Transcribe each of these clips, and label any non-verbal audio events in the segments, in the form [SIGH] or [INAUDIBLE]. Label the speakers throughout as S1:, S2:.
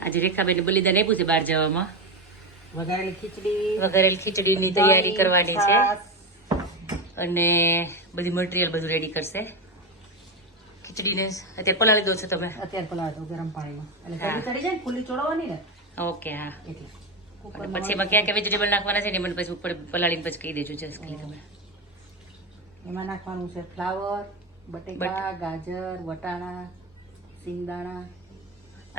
S1: આજે રેખાબેન બલિદાન આપ્યું છે બહાર જવામાં.
S2: વઘારેલી ખીચડી
S1: વઘારેલી ખીચડીની તૈયારી કરવાની છે. અને બધી મટીરિયલ બધું રેડી કરશે. ખીચડીને અત્યારે પલાળી દો છો તમે.
S2: અત્યારે પલાળી દો ગરમ પાણીમાં. એટલે
S1: હા.
S2: ચડી જાય ને ફૂલી ચોળવાની ને?
S1: ઓકે હા. પછી એમાં ક્યાં ક્યાં વેજીટેબલ નાખવાના છે ને મને પછી ઉપર પલાળીને પછી કહી દેજો જસ ખાલી તમે
S2: એમાં નાખવાનું છે ફ્લાવર બટેકા ગાજર વટાણા સિંગદાણા.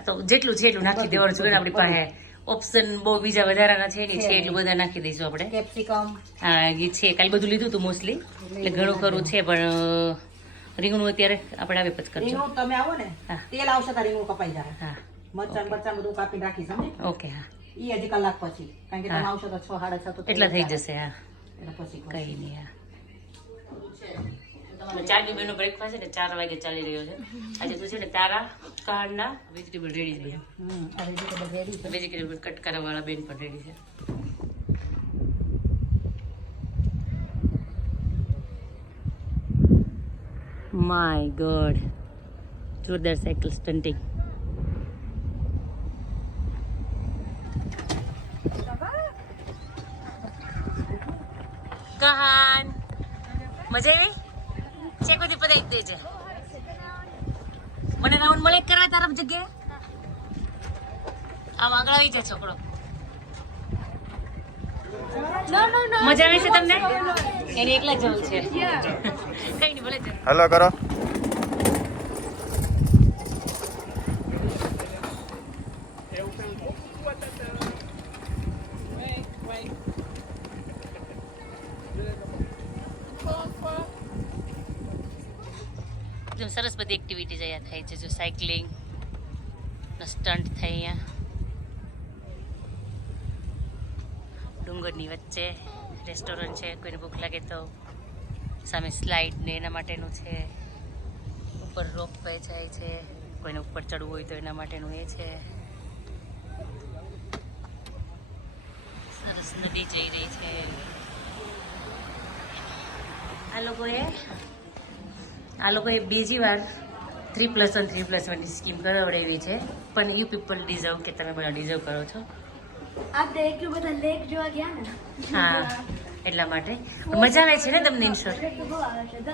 S1: તો જેટલું છે એટલું નાખી દેવાનું છે આપણી પાસે ઓપ્શન બહુ બીજા વધારાના છે નહીં છે એટલું બધા નાખી દઈશું આપણે.
S2: કેપ્સિકમ
S1: હા એ છે કાલે બધું લીધું હતું મોસ્ટલી એટલે ઘણું ખરું છે પણ રીંગણું અત્યારે આપણે આવે પછી કરજો
S2: તમે આવો ને તેલ આવશે તો રીંગણું કપાઈ જાય.
S1: હા.
S2: મરચાં મરચાં બધું કાપી રાખી સમજે
S1: ઓકે હા.
S2: ઈ હજી કલાક પછી. કારણ કે તમે આવશો તો છ સાડા છ તો
S1: એટલા થઈ જશે હા.
S2: પછી
S1: કઈ નહીં હા. ચાર નો બ્રેકફાસ્ટ છે ને ચાર વાગે ચાલી રહ્યો છે. આજે તો છે ને તારા કાળના વેજીટેબલ રેડી છે.
S2: છે.
S1: વેજીટેબલ કટ કરવા વાળા બેન પણ રેડી છે. માય ગોડ જોરદાર સાયકલ સ્ટન્ટિંગ કહાન? મજા આવી? છે કોઈ પતાવી દેજે મને રાઉન્ડ મળે કરવા તારા જગ્યાએ? આમ આગળ આવી જાય છોકરો. મજા આવે છે તમને? એને એકલા જવું છે. [LAUGHS] કઈ નહીં ભલે
S3: હલો કરો.
S1: સરસ બધી એક્ટિવિટીઝ અહીંયા થાય છે. જો સાયકલિંગ સ્ટન્ટ થાય અહીંયા. ડુંગરની વચ્ચે રેસ્ટોરન્ટ છે. કોઈને ભૂખ લાગે તો સામે સ્લાઇડ ને એના માટેનું છે. ઉપર રોપ વે જાય છે. કોઈને ઉપર ચડવું હોય તો એના માટેનું એ છે. સરસ નદી જઈ રહી છે. આ લોકોએ આ લોકોએ બીજી વાર three plus one three plus વનની સ્કીમ કરાવડાવી છે. પણ યુ પીપલ ડિઝર્વ કે તમે બધા ડિઝર્વ કરો છો.
S4: આ દેખ્યું બધા લેક જોવા ગયા ને.
S1: હા એટલા માટે. મજા આવે છે ને તમને ઇન્શ્યોર
S4: એટલે તો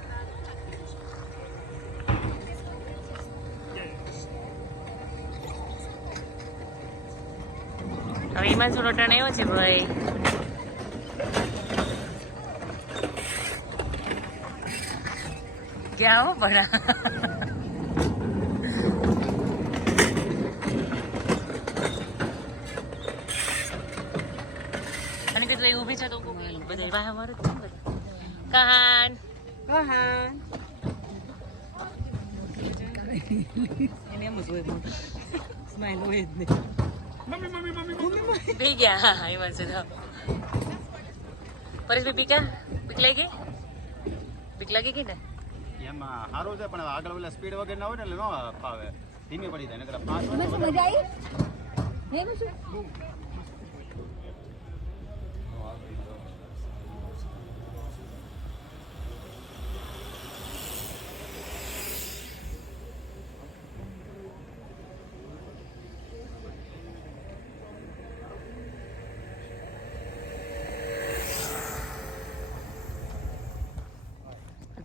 S1: થોડો ટર્ન આવ્યો છે ભાઈ. ક્યાં હો પણ અને કીધું એ ઊભી છે તો બધા વાહ મારે છે કહાન.
S2: એને એમ જ હોય મોઢું. હોય જ નહીં.
S1: પી ગયા. હા હા એમાં છે તો પરેશભાઈ પીકા પીક લાગી? પીક લાગી ગઈ ને?
S3: એમાં સારું છે પણ આગળ ઓલા સ્પીડ વગર ના હોય ને એટલે ન ફાવે. ધીમી પડી જાય નકર પાંચ
S4: મજા આવી?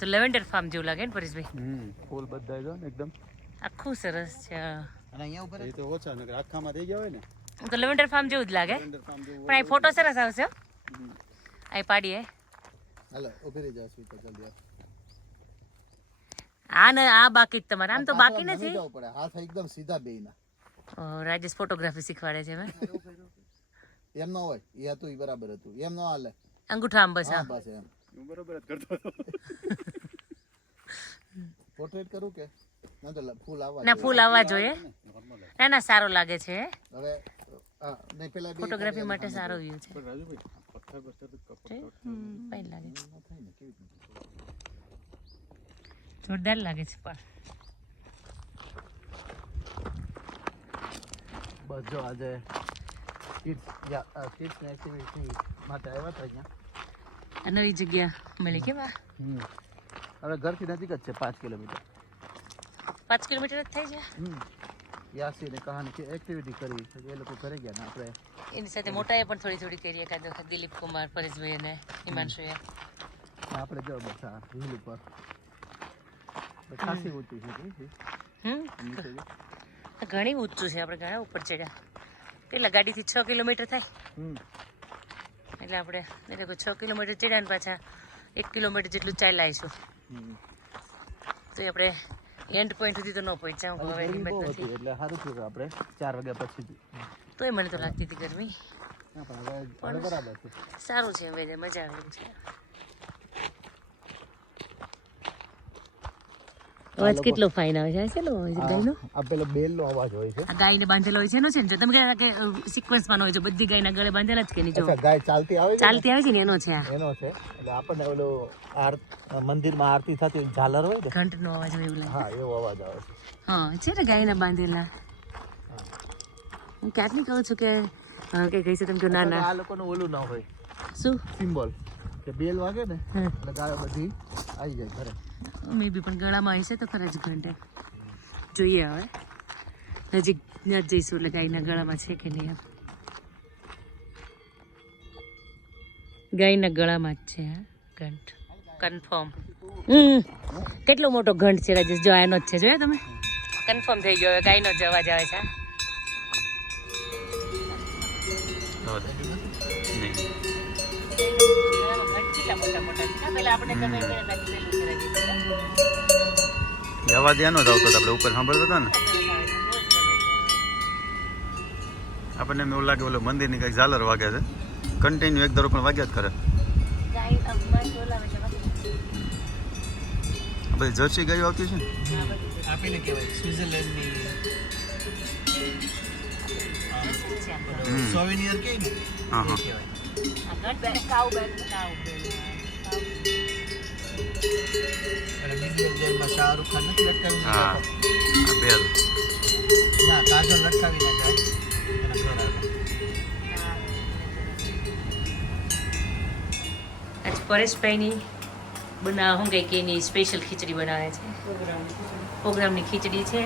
S1: તો લેવેન્ડર ફાર્મ જેવું લાગે ને પરેશભાઈ?
S3: હમ ફૂલ બધા જો ને એકદમ.
S1: આખું સરસ છે
S3: અને અહીંયા ઉપર એ તો ઓછા નકર આખામાં થઈ ગયા હોય ને.
S1: તો લેવેન્ડર ફાર્મ જેવું જ લાગે. પણ અહીં ફોટો સરસ આવશે આ અહીં પાડીએ.
S3: હાલો ઊભી રહી જાવ સ્વીટ જલ્દી
S1: આ ને આ બાકી જ તમારે. આમ તો બાકી નથી.
S3: પડે. હાથ એકદમ સીધા બેયના.
S1: ઓ, રાજેશ ફોટોગ્રાફી શીખવાડે છે મેં
S3: એમ ન હોય. એ હતું એ બરાબર હતું. એમ ન હાલે.
S1: અંગૂઠા આમ બસ
S3: હા બસ એમ. બરોબર જ કરતો
S5: પોર્ટ્રેટ કરું કે? ના તો ફૂલ આવવા
S1: ના ફૂલ આવવા જોઈએ. ના ના સારો લાગે છે
S5: હવે નહીં પેલા
S1: ફોટોગ્રાફી માટે સારો વ્યૂ છે. છે? હમ, પહેલા લાગે જોરદાર લાગે છે પણ.
S5: બસ જો આજે કિડ્સ કિડ્સ એક્ટિવિટી માટે આવ્યા હતા અહીંયા.
S1: આ નવી જગ્યા મળી કેવા
S5: હમ. હવે ઘરથી નજીક જ છે પાંચ કિલોમીટર.
S1: પાંચ કિલોમીટર જ થાય છે
S5: યાસી ને કહાની એક્ટિવિટી કરી એ લોકો કરી ગયા ને આપણે.
S1: એની સાથે મોટાએ પણ થોડી થોડી કરી એકાદ વખત દિલીપ કુમાર પરેશભાઈ અને હિમાંશુએ.
S5: આપણે જો બધા હિલ ઉપર. ખાસી ઊંચી છે
S1: હમ. ઘણી ઊંચું છે આપણે ઘણા ઉપર ચડ્યા. કેટલા ગાડીથી છ કિલોમીટર થાય? એટલે આપણે એટલે છ કિલોમીટર ચડ્યા ને પાછા એક કિલોમીટર જેટલું ચાલ્યા આવીશું. તો આપણે એન્ડ પોઈન્ટ સુધી તો ન પહોંચ્યા હું હવે હિંમત નથી.
S5: એટલે સારું થયું આપણે ચાર વાગ્યા પછી
S1: તોય મને તો લાગતી હતી ગરમી.
S5: પણ
S1: સારું છે હવે મજા આવે છે. અવાજ કેટલો ફાઇન આવે છે? આ શેનો અવાજ ગાયનો?
S5: આ પેલો બેલનો અવાજ હોય છે.
S1: આ ગાયને બાંધેલો હોય છે એનો છે ને? તમે કહેતા કે સિક્વન્સમાં હોય છે બધી ગાયના ગળે બાંધેલા જ કે નહીં? જો
S5: ગાય ચાલતી આવે ને?
S1: ચાલતી આવે છે ને એનો છે
S5: એનો છે. એટલે આપણને ઓલો મંદિરમાં આરતી થતી ઝાલર હોય ને?
S1: ઘંટનો અવાજ હોય એવું લાગે.
S5: હા એવો અવાજ આવે છે.
S1: હા છે ને ગાયના બાંધેલા? હું ક્યાંક કહું છું કે કે કહી તમે કહો ના ના
S5: આ લોકોનું ઓલું ના હોય.
S1: શું?
S5: સિમ્બોલ. કે બેલ વાગે ને? એટલે ગાયો બધી આવી જાય ઘરે.
S1: મે બી પણ ગળામાં હશે તો ખરા જ ઘંટે. જોઈએ હવે. નજીક ન જઈશું એટલે ગાયના ગળામાં છે કે નહીં ગાયના ગળામાં જ છે ઘંટ. કન્ફર્મ કેટલો મોટો ઘંટ છે રાજેશ જો આનો જ છે, જોયા તમે? કન્ફર્મ થઈ ગયો, હવે ગાયનો જ અવાજ આવે છે
S3: જવા ધ્યાનો જ આવતો આપણે ઉપર સાંભળતા હતા ને? આપણને એમ એવું લાગે ઓલો મંદિરની કંઈક ઝાલર વાગે છે. કન્ટિન્યુ એક ધારો પણ વાગ્યા જ કરે. બધી. જર્સી ગાયો આવતી છે
S5: આપીને કહેવાય
S3: હમ.
S5: કે
S3: હા હા.
S5: કાઉ બીજી કાઉ જેલમાં શાહરુખ ખાન નથી
S3: હા. બેલ.
S5: ના કાજલ જાય.
S1: પરેશભાઈની બના શું કંઈક એની સ્પેશિયલ ખીચડી બનાવે છે. પ્રોગ્રામની ખીચડી છે.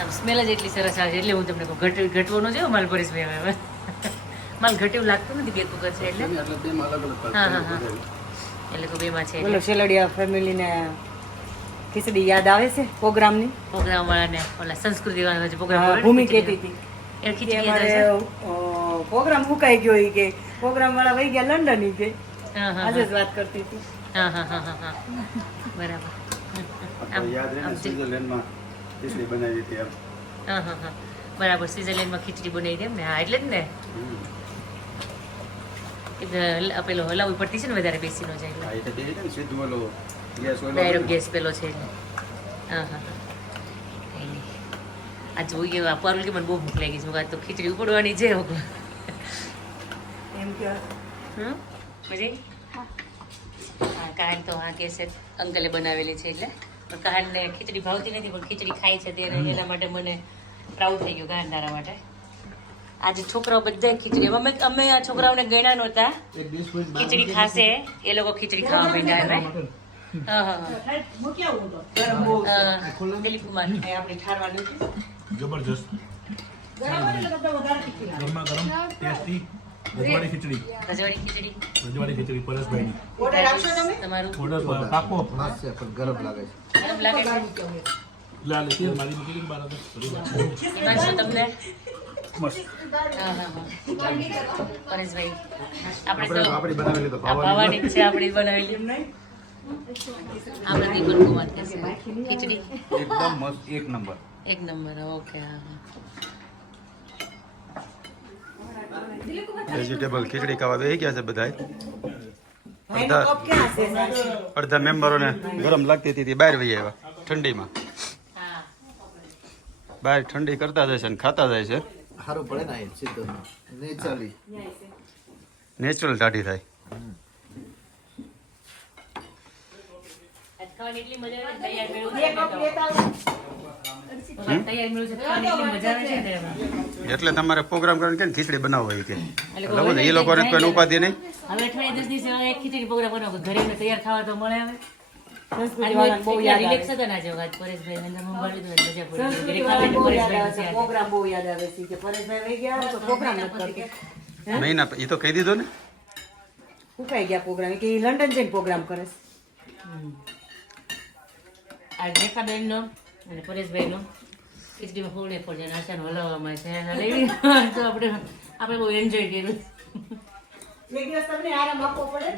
S1: આમ સ્મેલ જ એટલી સરસ આવે છે એટલે હું તમને કહું ઘટ ઘટવાનો છે માલ પરેશભાઈ હવે. માલ ઘટેવું લાગતું નથી બે કરશે છે એટલે? હા હા હા. એટલે કે બેમાં છે
S2: બોલો શેલડિયા ફેમિલીને ખીચડી યાદ આવે છે પ્રોગ્રામની?
S1: પ્રોગ્રામ વાળાને ઓલા સંસ્કૃતિ વાળા જે પ્રોગ્રામ
S2: ભૂમિ કહેતી હતી.
S1: એ ખીચડી યાદ
S2: પ્રોગ્રામ મુકાઈ ગયો ઈ કે પ્રોગ્રામ વાળા વહી ગયા લંડન ઈ કે.
S1: હા હા
S2: આજે જ વાત કરતી હતી.
S1: હા હા હા હા હા. બરાબર.
S3: યાદ રહે સ્વિટ્ઝરલેન્ડમાં ખીચડી બનાવી હતી એમ.
S1: હા હા હા. બરાબર સ્વિટ્ઝરલેન્ડમાં ખીચડી બનાવી દે એમ ને હા એટલે જ ને. એ પેલો હલાવવી પડતી છે ને વધારે બેસી ન જાય ડાયરેક્ટ ગેસ પેલો છે હા હા હા. કંઈ નહીં આ જોઈએ આ કે મને બહુ ભૂખ લાગી છે. આ તો ખીચડી ઉપડવાની છે
S2: એમ કે?
S1: હમ? મજા? હા કાન તો હા કે છે અંકલે બનાવેલી છે એટલે. પણ કાનને ખીચડી ભાવતી નથી પણ ખીચડી ખાય છે ત્યારે એના માટે મને પ્રાઉડ થઈ ગયું કાન તારા માટે. આજે છોકરાઓ બધા ખીચડી. અમે અમે આ છોકરાઓને ગણ્યા નહોતા.
S5: બહાર
S1: ખીચડી ખાશે. એ લોકો ખીચડી ખાવા માંડ્યા હવે હા હા હા. અ, દિલીપ કુમાર
S2: આપણી ઠારવાની છે.
S6: જબરજસ્ત. ગરમા ગરમ ટેસ્ટી રજવાડી ખીચડી.
S1: રજવાડી ખીચડી.
S6: રજવાડી ખીચડી પરેશભાઈની.
S2: ઓર્ડર આપશો તમે?
S1: તમારું?
S6: ઓર્ડર પાકો
S5: છે પણ ગરમ લાગે છે.
S1: ગરમ લાગે? છે
S6: લે લે મારી મૂકી દીધી બહાર હતો.
S1: હિમાંશુ તમને? પરેશભાઈ આપણે
S3: આપણી બનાવેલી તો
S1: ભાવાની છે આપણી બનાવેલી. આપણે દીપક કુમાર કે ખીચડી?
S3: એકદમ મસ્ત એક નંબર.
S1: એક નંબર ઓકે હા હા.
S3: વેજીટેબલ ખીચડી ખાવા બે ગયા છે બધા
S2: અડધા કપ ક્યાં
S3: અડધા મેમ્બરોને ગરમ લાગતી હતી તે બહાર વહી આવ્યા ઠંડીમાં. બહાર ઠંડી કરતા જાય છે અને ખાતા જાય છે.
S5: સારું પડે ને સીધું નેચરલી.
S3: નેચરલ દાઢી થાય.
S1: એટલી
S3: તમારે પ્રોગ્રામ કરવાનો કે ખીચડી બનાવો હોય કે? લગો એ લોકોને કોઈ ઉપાધિ નહીં.
S1: હવે અઠવાડિયા દસ દિવસે ખીચડી પ્રોગ્રામ બનાવો. ઘરે તૈયાર ખાવા તો મળે હવે.
S3: મહિના એ તો કહી દીધો ને
S2: ઉકાઈ ગયા પ્રોગ્રામ કે ઈ લંડન જઈને પ્રોગ્રામ કરે
S1: આ રેખાબેનનો અને પરેશભાઈનો ખીચડીમાં ફૂલ છે નાસ્તાનો હલાવવામાં છે તો આપણે આપણે બહુ એન્જોય કર્યું
S2: એક દિવસ તમને આરામ આપવો પડે.